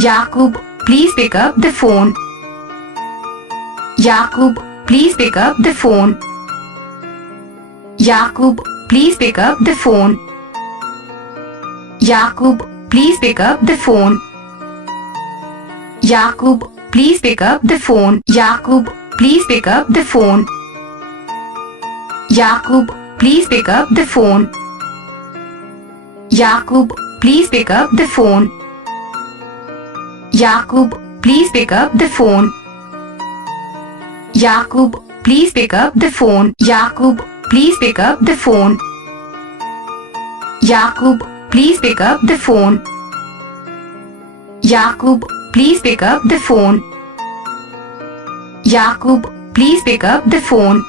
Yaqoob, please pick up the phone. Yaqoob, please pick up the phone. Yaqoob, please pick up the phone. Yaqoob, please pick up the phone. Yaqoob, please pick up the phone. Yaqoob, please pick up the phone. Yaqoob, please pick up the phone. Yaqoob, please pick up the phone. Yaqoob, please pick up the phone. Yaqoob, please pick up the phone. Yaqoob, please pick up the phone. Yaqoob, please pick up the phone. Yaqoob, please pick up the phone. Yaqoob, please pick up the phone.